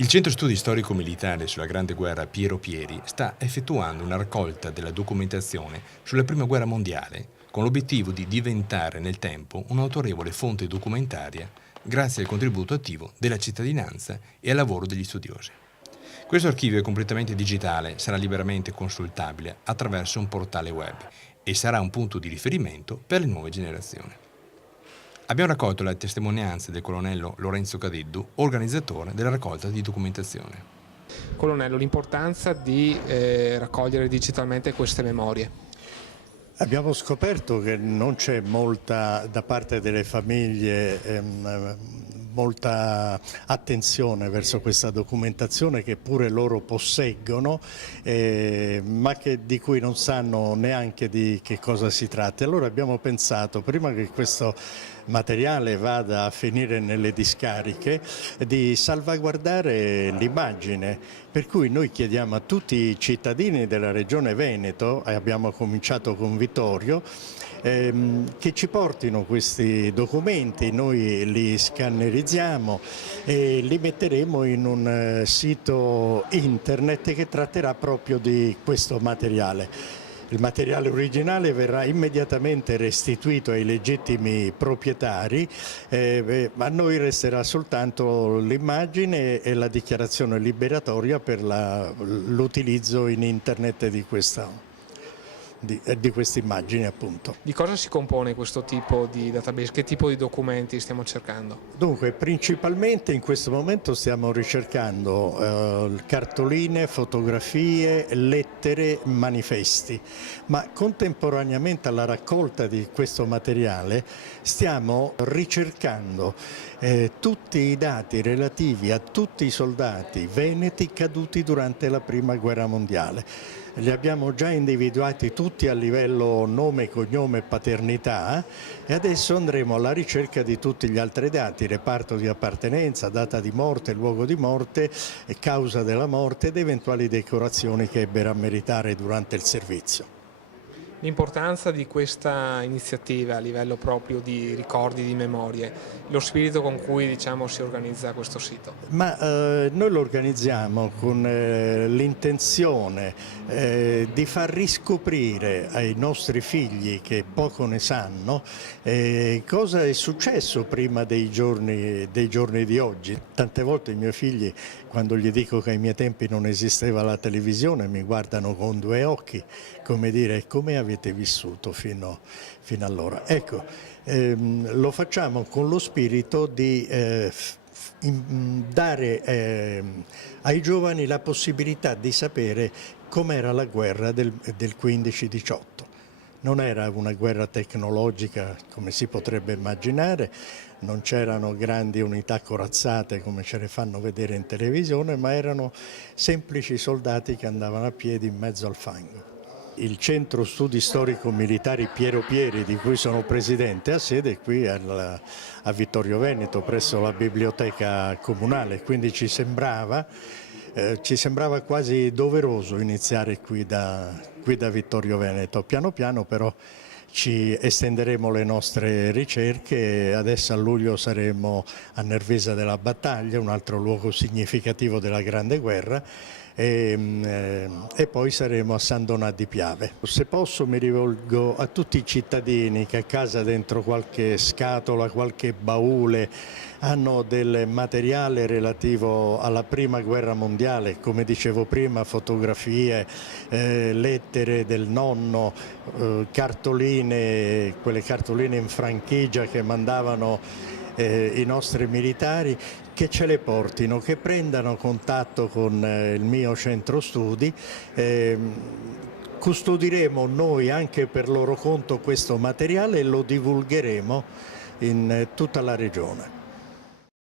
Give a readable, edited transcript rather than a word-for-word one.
Il Centro Studi Storico-Militare sulla Grande Guerra Piero Pieri sta effettuando una raccolta della documentazione sulla Prima Guerra Mondiale con l'obiettivo di diventare nel tempo un'autorevole fonte documentaria grazie al contributo attivo della cittadinanza e al lavoro degli studiosi. Questo archivio è completamente digitale, sarà liberamente consultabile attraverso un portale web e sarà un punto di riferimento per le nuove generazioni. Abbiamo raccolto la testimonianza del colonnello Lorenzo Cadeddu, organizzatore della raccolta di documentazione. Colonnello, l'importanza di raccogliere digitalmente queste memorie. Abbiamo scoperto che non c'è molta, da parte delle famiglie, molta attenzione verso questa documentazione che pure loro posseggono, ma di cui non sanno neanche di che cosa si tratti. Allora abbiamo pensato, prima che questo materiale vada a finire nelle discariche, di salvaguardare l'immagine, per cui noi chiediamo a tutti i cittadini della Regione Veneto, e abbiamo cominciato con Vittorio, che ci portino questi documenti, noi li scannerizziamo e li metteremo in un sito internet che tratterà proprio di questo materiale. Il materiale originale verrà immediatamente restituito ai legittimi proprietari, a noi resterà soltanto l'immagine e la dichiarazione liberatoria per l'utilizzo in internet di questa immagine, appunto. Di cosa si compone questo tipo di database? Che tipo di documenti stiamo cercando? Dunque, principalmente in questo momento stiamo ricercando cartoline, fotografie, lettere, manifesti, ma contemporaneamente alla raccolta di questo materiale stiamo ricercando tutti i dati relativi a tutti i soldati veneti caduti durante la Prima Guerra Mondiale. Li abbiamo già individuati tutti a livello nome, cognome e paternità e adesso andremo alla ricerca di tutti gli altri dati, reparto di appartenenza, data di morte, luogo di morte, causa della morte ed eventuali decorazioni che ebbero a meritare durante il servizio. L'importanza di questa iniziativa a livello proprio di ricordi, di memorie, lo spirito con cui si organizza questo sito? Ma noi lo organizziamo con l'intenzione di far riscoprire ai nostri figli che poco ne sanno cosa è successo prima dei giorni di oggi. Tante volte i miei figli, quando gli dico che ai miei tempi non esisteva la televisione, mi guardano con due occhi, come dire, come avete vissuto fino allora. Ecco, lo facciamo con lo spirito di dare ai giovani la possibilità di sapere com'era la guerra del 15-18. Non era una guerra tecnologica come si potrebbe immaginare, non c'erano grandi unità corazzate come ce le fanno vedere in televisione, ma erano semplici soldati che andavano a piedi in mezzo al fango. Il Centro Studi Storico-Militari Piero Pieri, di cui sono presidente, ha sede qui a Vittorio Veneto, presso la biblioteca comunale, quindi ci sembrava quasi doveroso iniziare qui da Vittorio Veneto. Piano piano però ci estenderemo le nostre ricerche, adesso a luglio saremo a Nervesa della Battaglia, un altro luogo significativo della Grande Guerra, e poi saremo a San Donà di Piave. Se posso mi rivolgo a tutti i cittadini che a casa dentro qualche scatola, qualche baule hanno del materiale relativo alla Prima Guerra Mondiale, come dicevo prima, fotografie, lettere del nonno, cartoline, quelle cartoline in franchigia che mandavano i nostri militari, che ce le portino, che prendano contatto con il mio centro studi. Custodiremo noi anche per loro conto questo materiale e lo divulgheremo in tutta la regione.